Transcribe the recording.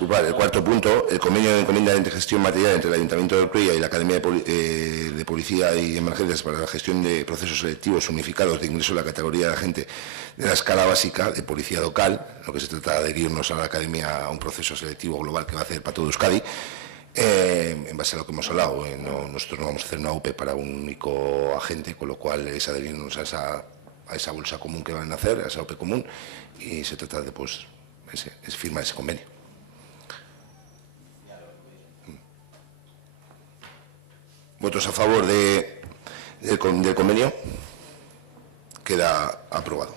disculpad, el cuarto punto, el convenio de encomienda de gestión material entre el Ayuntamiento de Ortuella y la Academia de Policía y Emergencias para la gestión de procesos selectivos unificados de ingreso a la categoría de agente de la escala básica de policía local, lo que se trata de adherirnos a la Academia a un proceso selectivo global que va a hacer para todo Euskadi. En base a lo que hemos hablado, nosotros no vamos a hacer una UPE para un único agente, con lo cual es adherirnos a esa bolsa común que van a hacer, a esa OPE común, y se trata de pues, firmar ese convenio. ¿Votos a favor del convenio? Queda aprobado.